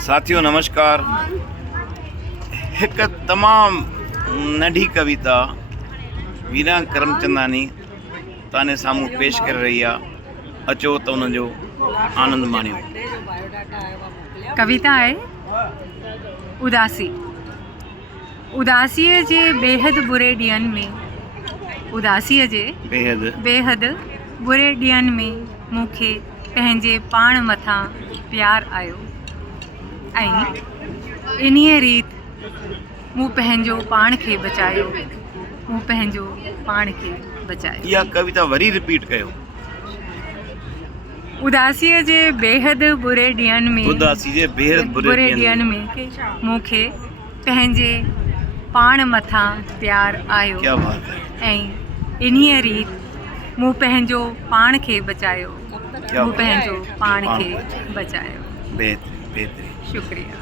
साथियों नमस्कार। एक तमाम नढ़ी कविता वीरा करमचंदानी ताने सामू पेश कर रही है। अचो तो उनजो आनंद माणियो। कविता है उदासी। उदासीअ जे बेहद बुरे ॾींहंनि में, उदासीअ जे बेहद बुरे ॾींहंनि में मूंखे पंहिंजे पाण मथां प्यार आयो ऐं इन्हीअ रीति मूं पंहिंजो पाण खे बचायो। मूं पंहिंजो पाण खे बचायो। इहा कविता वरी रिपीट कयो। उदासीअ जे बेहद बुरे ॾींहंनि में, उदासी जे बेहद बुरे ॾींहंनि में मूंखे पंहिंजे पाण मथां प्यार आयो। क्या बात है। ऐं इन्हीअ रीति मूं पंहिंजो पाण खे बचायो। मूं पंहिंजो पाण खे बचायो। बेहतरीन बेहतरीन। शुक्रिया।